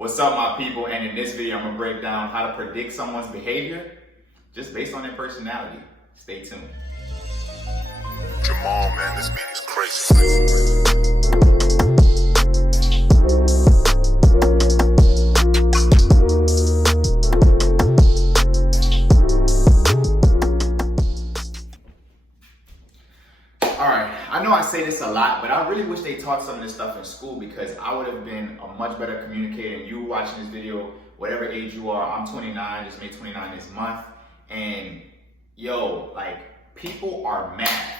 What's up, my people? And in this video, I'm gonna break down how to predict someone's behavior just based on their personality. Stay tuned. Jamal, man, this beat is crazy. Alright, I know I say this a lot, but I really wish they taught some of this stuff in school because I would have been a much better communicator. And you watching this video, whatever age you are, I'm 29, just made 29 this month. And yo, like, people are math.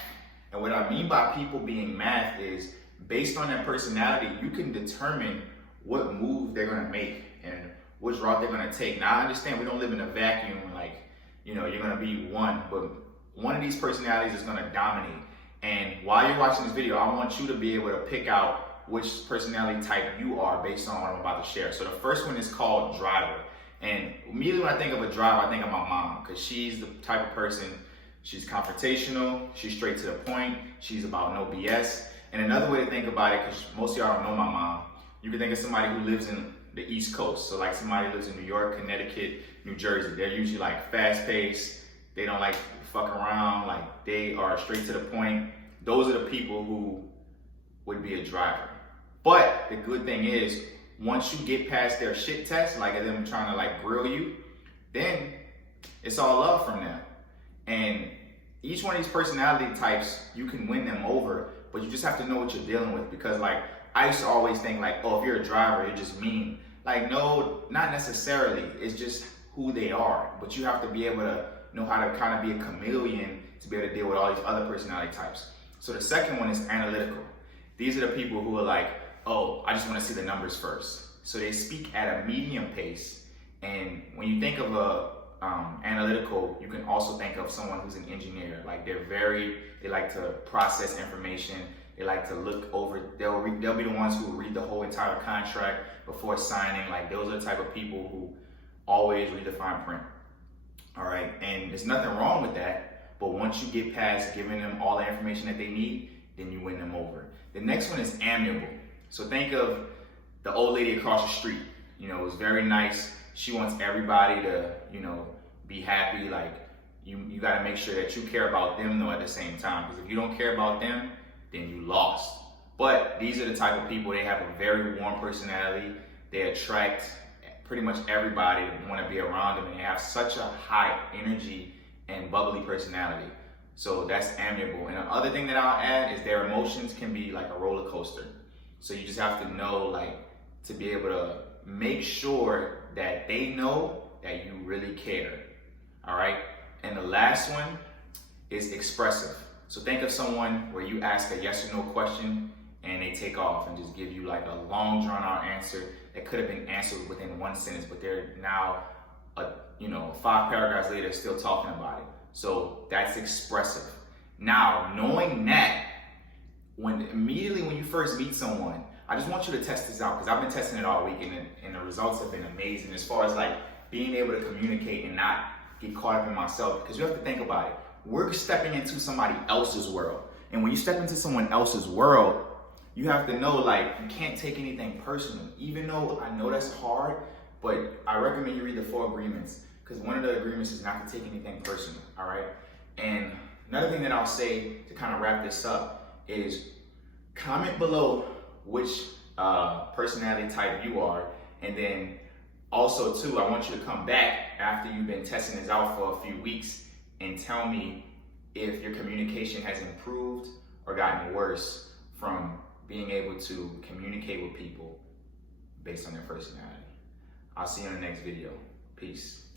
And what I mean by people being math is based on their personality, you can determine what move they're gonna make and which route they're gonna take. Now I understand we don't live in a vacuum, like, you know, you're gonna be one, but one of these personalities is gonna dominate. And while you're watching this video, I want you to be able to pick out which personality type you are based on what I'm about to share. So the first one is called driver. And immediately when I think of a driver, I think of my mom, because she's the type of person, she's confrontational, she's straight to the point, she's about no BS. And another way to think about it, because most of y'all don't know my mom, you can think of somebody who lives in the East Coast. So like somebody who lives in New York, Connecticut, New Jersey. They're usually like fast paced, they don't like fuck around, like they are straight to the point. Those are the people who would be a driver. But the good thing is, once you get past their shit test, like them trying to like grill you, then it's all love from them. And each one of these personality types, you can win them over, but you just have to know what you're dealing with. Because like, I used to always think like, oh, if you're a driver, you're just mean. Like, no, not necessarily. It's just who they are. But you have to be able to know how to kind of be a chameleon to be able to deal with all these other personality types. So the second one is analytical. These are the people who are like, oh, I just want to see the numbers first. So they speak at a medium pace. And when you think of a analytical, you can also think of someone who's an engineer. Like they like to process information. They like to look over, they'll be the ones who will read the whole entire contract before signing. Like those are the type of people who always read the fine print. All right, and there's nothing wrong with that. But once you get past giving them all the information that they need, then you win them over. The next one is amiable. So think of the old lady across the street. You know, it's very nice. She wants everybody to, you know, be happy. Like you got to make sure that you care about them though at the same time. Because if you don't care about them, then you lost. But these are the type of people, they have a very warm personality. They attract pretty much everybody that want to be around them. And they have such a high energy and bubbly personality. So that's amiable. And the other thing that I'll add is their emotions can be like a roller coaster. So you just have to know, like, to be able to make sure that they know that you really care. All right. And the last one is expressive. So think of someone where you ask a yes or no question and they take off and just give you like a long drawn out answer that could have been answered within one sentence, but they're now 5 paragraphs later still talking about it. So that's expressive. Now, knowing that, immediately when you first meet someone, I just want you to test this out because I've been testing it all week and the results have been amazing as far as like being able to communicate and not get caught up in myself. Because you have to think about it. We're stepping into somebody else's world. And when you step into someone else's world, you have to know, like, you can't take anything personal. Even though I know that's hard, but I recommend you read the 4 agreements. Because one of the agreements is not to take anything personal, all right? And another thing that I'll say to kind of wrap this up is comment below which personality type you are. And then also too, I want you to come back after you've been testing this out for a few weeks and tell me if your communication has improved or gotten worse from being able to communicate with people based on their personality. I'll see you in the next video. Peace.